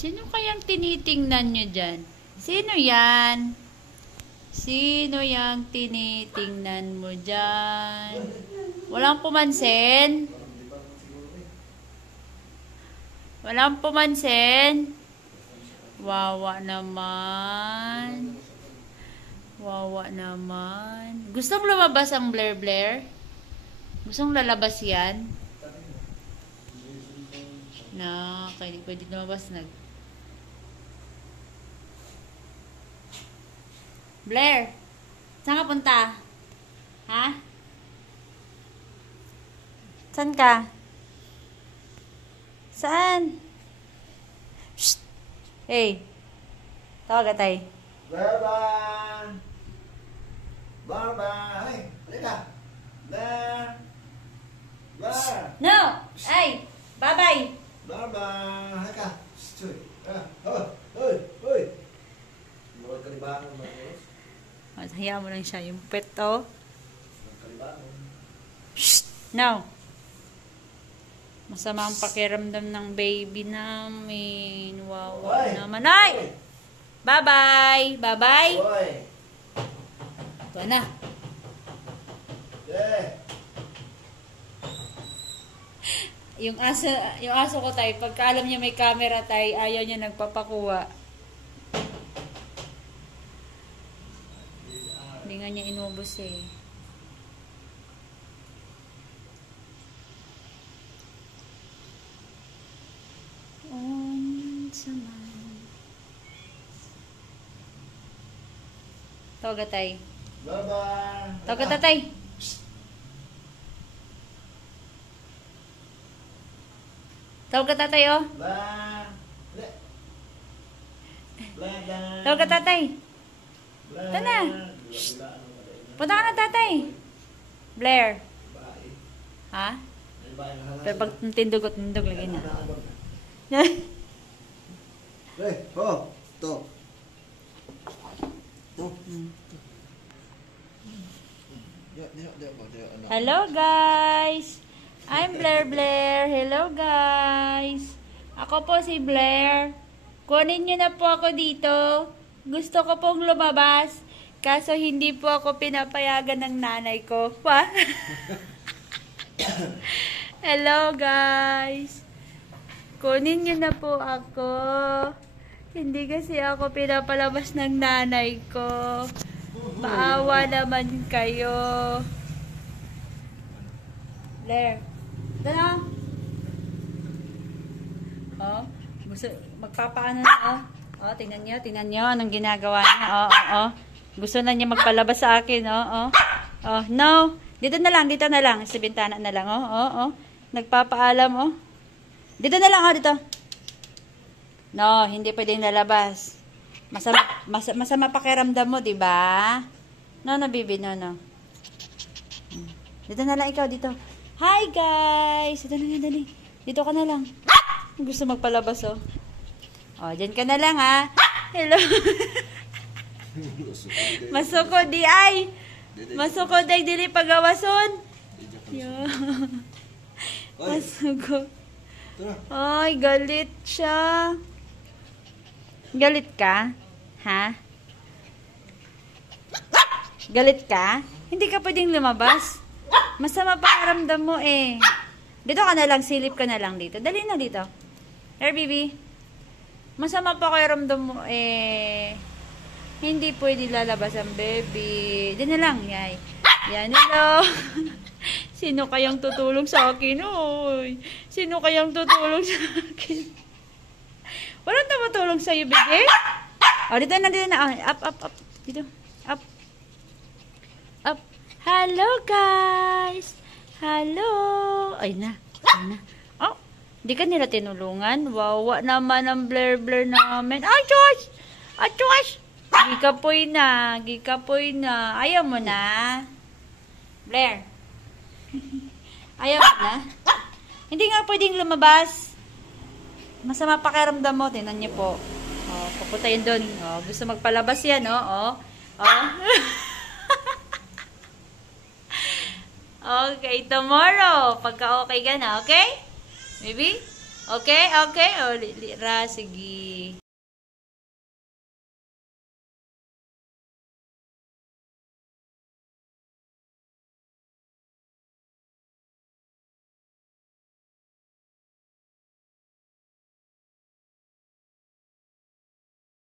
Sino kayang tinitingnan nyo dyan? Sino yan? Sino yang tinitingnan mo dyan? Walang pumansin? Walang pumansin? Wawa naman. Wawa naman. Gustong lumabas ang Blair Blair? Gustong lalabas yan? Na, kaya di pwede lumabas. Blair, saan ka punta? Ha? Saan ka? Saan? Shh! Hey! Tawag ka tayo. Baba! Baba! Ay! Halika! Blair! Blair! No! Ay! Bye-bye! Baba! Halika! Stoy! Hoy! Hoy! Luwag kalibangan mo. Hayaan mo lang siya. Yung pet to. Kalibangan. Shh! No! Masama ang pakiramdam ng baby namin. Wawa naman. Ay! Bye-bye! Bye-bye! Hoy! Ito na. Yung aso ko tayo, pagka alam niya may camera tayo, ayaw niya nagpapakuha. Hindi nga niya inubos eh. Tawag ka tayo. Baba! Tawag ka tatay. Tawag ka tatay, oh. Tawag ka tatay. Ito na. Punta ka na tatay. Blair. Ha? Pero pag tindog lagi na. To. Hello guys. I'm Blair Blair. Hello guys. Ako po si Blair. Kunin niyo na po ako dito. Gusto ko pong lumabas. Kaso hindi po ako pinapayagan ng nanay ko. Pa? Hello guys. Kunin niyo na po ako. Hindi kasi ako pinapalabas ng nanay ko. Maawa naman kayo. Blair. Ito na. Oh, gusto, magpapaano na, oh. Oh, tingnan niyo anong ginagawa niya. Oh. Gusto na niya magpalabas sa akin, oh. Oh, no. Dito na lang. Sa bintana na lang, oh. Nagpapaalam, oh. Dito na lang, oh, dito. No, hindi pwedeng lalabas. Masama pakiramdam mo, di ba? No, baby, no. Dito na lang ikaw, dito. Hi, guys! Dito na nga, dali. Dito ka na lang. Gusto magpalabas, oh. Oh, dyan ka na lang, ha? Hello. Masukod di ay. Masukod ay dili pagawason. Masukod. Ay, galit siya. Galit ka? Ha? Galit ka? Hindi ka pwedeng lumabas. Masama pakiramdam mo eh. Dito ka na lang, silip ka na lang dito. Dali na dito. Here, baby. Masama pakiramdam mo eh. Hindi pwede lalabas ang baby. Dito na lang, yay. Yan, hello. Sino kayang tutulong sa akin, oy? Sino kayang tutulong sa akin? Walang tumutulong sa'yo, baby. Oh, dito na. Up. Dito. Up. Hello, guys. Hello. Ay na. Oh, di ka nila tinulungan. Wawa naman ang Blair namin. Ay, Josh. Gikapoy na. Ayaw mo na. Blair. Ayaw mo na. Hindi nga pwedeng lumabas. Masama pakiramdam mo. Tingnan niyo po. Oh, pupunta yun doon. Oh, gusto magpalabas yan, oh. Okay, tomorrow. Pagka okay ka na, okay? Maybe? Okay? Oh, sige.